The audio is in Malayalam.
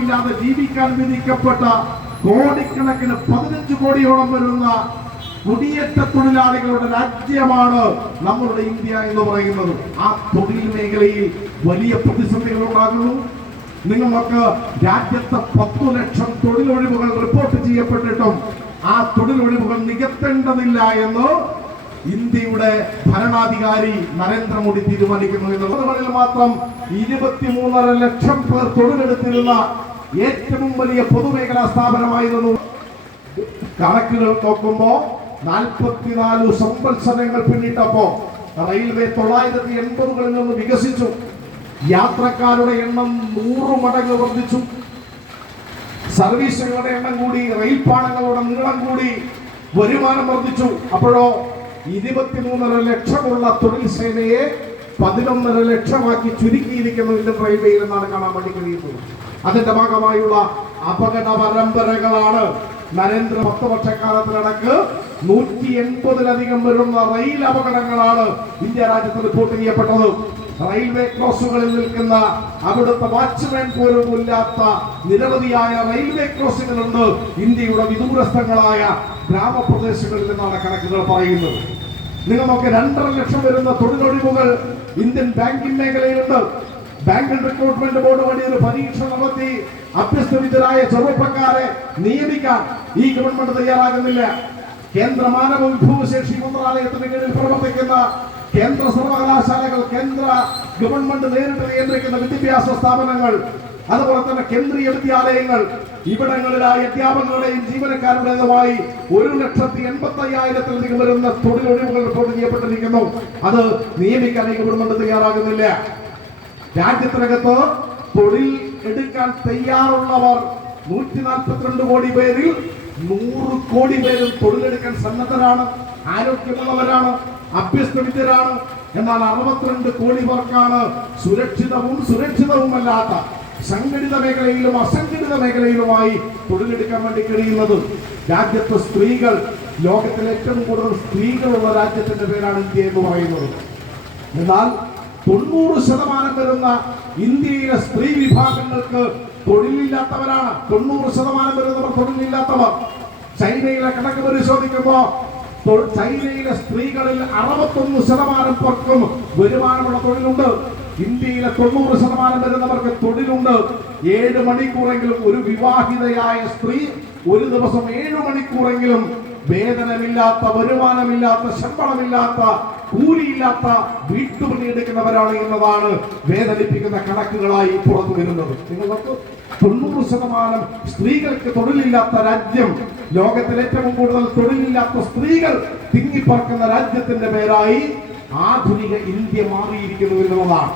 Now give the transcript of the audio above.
ഇല്ലാതെ ജീവിക്കാൻ വിധിക്കപ്പെട്ട കോടിക്കണക്കിന് 15 കോടിയോളം വരുന്ന കുടിയേറ്റ തൊഴിലാളികളുടെ രാജ്യമാണ് നമ്മളുടെ ഇന്ത്യ എന്ന് പറയുന്നത്. ആ തൊഴിൽ മേഖലയിൽ വലിയ പ്രതിസന്ധികൾ ഉണ്ടാകുന്നു. നിങ്ങൾക്ക് രാജ്യത്ത് 10 ലക്ഷം തൊഴിലൊഴിവുകൾ റിപ്പോർട്ട് ചെയ്യപ്പെട്ടിട്ടും ആ തൊഴിലൊഴിവുകൾ നികത്തേണ്ടതില്ല എന്ന് ഇന്ത്യയുടെ ഭരണാധികാരി നരേന്ദ്രമോദി തീരുമാനിക്കുന്നു എന്നുള്ളതിൽ മാത്രം 23.5 ലക്ഷം പേർ തൊഴിലെടുത്തിരുന്ന ഏറ്റവും വലിയ പൊതുമേഖലാ സ്ഥാപനമായിരുന്നു. കണക്കുകൾ നോക്കുമ്പോൾ 44 സംവത്സരങ്ങൾ പിന്നിട്ടപ്പോ റെയിൽവേ 980കളിൽ നിന്ന് വികസിച്ചു. യാത്രക്കാരുടെ എണ്ണം 100 മടങ്ങ് വർദ്ധിച്ചു. സർവീസുകളുടെ എണ്ണം കൂടി, റെയിൽപാളങ്ങളുടെ നീളം കൂടി, വരുമാനം വർദ്ധിച്ചു. അപ്പോഴോ 23.5 ലക്ഷമുള്ള തൊഴിൽ സേനയെ 11.5 ലക്ഷമാക്കി ചുരുക്കിയിരിക്കുന്നു ഇന്ത്യൻ റെയിൽവേയിൽ എന്നാണ് കാണാൻ വേണ്ടി കഴിയുന്നത്. അതിന്റെ ഭാഗമായുള്ള അപകട പരമ്പരകളാണ് നരേന്ദ്ര 10 വർഷക്കാലത്തിനടക്ക് 180-ലധികം വരുന്ന റെയിൽ അപകടങ്ങളാണ് ഇന്ത്യ രാജ്യത്ത് റിപ്പോർട്ട് ചെയ്യപ്പെട്ടത്. റെയിൽവേ ക്രോസുകളിൽ നിൽക്കുന്ന അവിടുത്തെ വാച്ച്മാൻ പോലും ഇല്ലാത്ത നിരവധിയായ റെയിൽവേ ക്രോസുകളുണ്ട് ഇന്ത്യയുടെ വിദൂരസ്ഥങ്ങളായ ഗ്രാമപ്രദേശങ്ങളിൽ നിന്നാണ് കണക്കുകൾ പറയുന്നത്. നിങ്ങൾ നോക്കി 2.5 ലക്ഷം വരുന്ന തൊഴിലൊഴിവുകൾ ഇന്ത്യൻ ബാങ്കിംഗ് മേഖലയിലുണ്ട്. ബാങ്ക് റിക്രൂട്ട്മെന്റ് ബോർഡ് വഴി ഒരു പരീക്ഷ നടത്തി അഭ്യസ്തവിദ്യരായ ചെറുപ്പക്കാരെ നിയമിക്കാൻ ഈ ഗവൺമെന്റ് തയ്യാറാകുന്നില്ല. കേന്ദ്ര മാനവ വിഭവശേഷി മന്ത്രാലയത്തിന് കീഴിൽ പ്രവർത്തിക്കുന്ന കേന്ദ്ര സർവകലാശാലകൾ, കേന്ദ്ര ഗവൺമെന്റ് നേരിട്ട് നിയന്ത്രിക്കുന്ന വിദ്യാഭ്യാസ സ്ഥാപനങ്ങൾ, അതുപോലെ തന്നെ കേന്ദ്രീയ വിദ്യാലയങ്ങൾ, ഇവിടങ്ങളിലായി അധ്യാപകരുടെയും ജീവനക്കാരുടേതുമായി 1,85,000-ലധികം വരുന്ന തൊഴിലൊഴിവുകൾ റിപ്പോർട്ട് ചെയ്യപ്പെട്ടിരിക്കുന്നു. അത് നിയമിക്കാൻ ഈ ഗവൺമെന്റ് തയ്യാറാകുന്നില്ല. രാജ്യത്തിനകത്ത് തൊഴിൽ എടുക്കാൻ തയ്യാറുള്ളവർ 142 കോടി പേരിൽ 100 കോടി പേരും തൊഴിലെടുക്കാൻ സന്നദ്ധരാണ്, ആരോഗ്യമുള്ളവരാണ്, അഭ്യസ്തവിദ്യരാണ്. എന്നാൽ 62 കോടി പേർക്കാണ് സുരക്ഷിതവുമല്ലാത്ത സംഘടിത മേഖലയിലും അസംഘടിത മേഖലയിലുമായി തൊഴിലെടുക്കാൻ വേണ്ടി കഴിയുന്നത്. രാജ്യത്ത് സ്ത്രീകൾ, ലോകത്തിലെ ഏറ്റവും കൂടുതൽ സ്ത്രീകളുള്ള രാജ്യത്തിന്റെ പേരാണ് ഇന്ത്യ എന്ന് പറയുന്നത്. എന്നാൽ 90% വരുന്ന ഇന്ത്യയിലെ സ്ത്രീ വിഭാഗങ്ങൾക്ക് തൊഴിലില്ലാത്തവരാണ്. 90% വരുന്നവർ തൊഴിലില്ലാത്തവർ. ചൈനയിലെ കണക്ക് പരിശോധിക്കുമ്പോൾ ചൈനയിലെ സ്ത്രീകളിൽ 61% പേർക്കും വരുമാനമുള്ള തൊഴിലുണ്ട്. ഇന്ത്യയിലെ 90% വരുന്നവർക്ക് തൊഴിലുണ്ട്. 7 മണിക്കൂറെങ്കിലും ഒരു വിവാഹിതയായ സ്ത്രീ ഒരു ദിവസം 7 മണിക്കൂറെങ്കിലും വേതനമില്ലാത്ത, വരുമാനമില്ലാത്ത, ശമ്പളമില്ലാത്ത, കൂലിയില്ലാത്ത വീട്ടുപണി എടുക്കുന്നവരാണ് എന്നതാണ് വേദനിപ്പിക്കുന്ന കണക്കുകളായി പുറത്തു വരുന്നത്. നിങ്ങൾക്ക് 90% സ്ത്രീകൾക്ക് തൊഴിലില്ലാത്ത രാജ്യം, ലോകത്തിൽ ഏറ്റവും കൂടുതൽ തൊഴിലില്ലാത്ത സ്ത്രീകൾ തിങ്ങിപ്പറക്കുന്ന രാജ്യത്തിന്റെ പേരായി ആധുനിക ഇന്ത്യ മാറിയിരിക്കുന്നു എന്നുള്ളതാണ്.